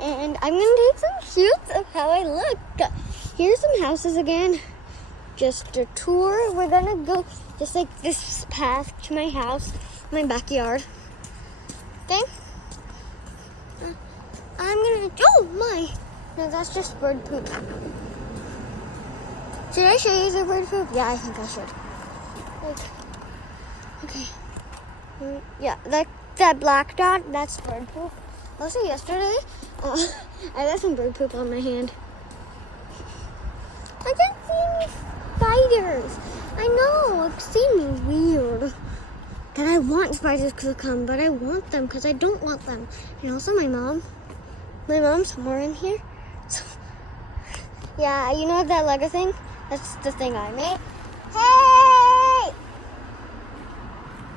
and I'm gonna take some shoots of how I look. Here's some houses again. Just a tour. We're gonna go just like this path to my house, my backyard. Okay? I'm gonna, oh my! No, that's just bird poop. Should I show you the bird poop? Yeah, I think I should. Okay. Yeah, that black dot, that's bird poop. Also yesterday, I got some bird poop on my hand. I can't see any spiders. I know, it seems weird that I want spiders to come, but I want them because I don't want them. And also my mom's somewhere in here. So, yeah, you know that Lego thing? That's the thing I made. Hey!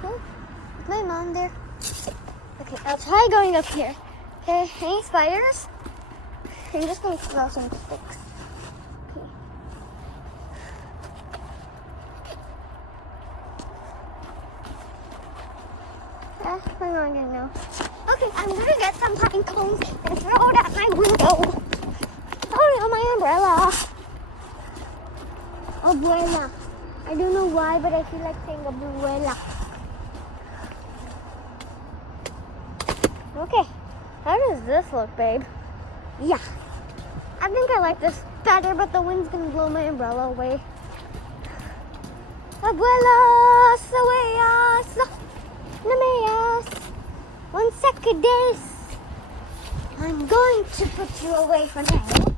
Oh, is my mom there? Okay, I'll try going up here. Okay, any spiders? I'm just going to throw some sticks. Okay. My mom didn't know. Okay, I'm going to get some pine cones and throw it at my window. Oh, no, my umbrella. Abuela. I don't know why, but I feel like saying abuela. Okay, how does this look, babe? Yeah, I think I like this better, but the wind's gonna blow my umbrella away. Abuela, saweas, nameas, one second days. I'm going to put you away for now.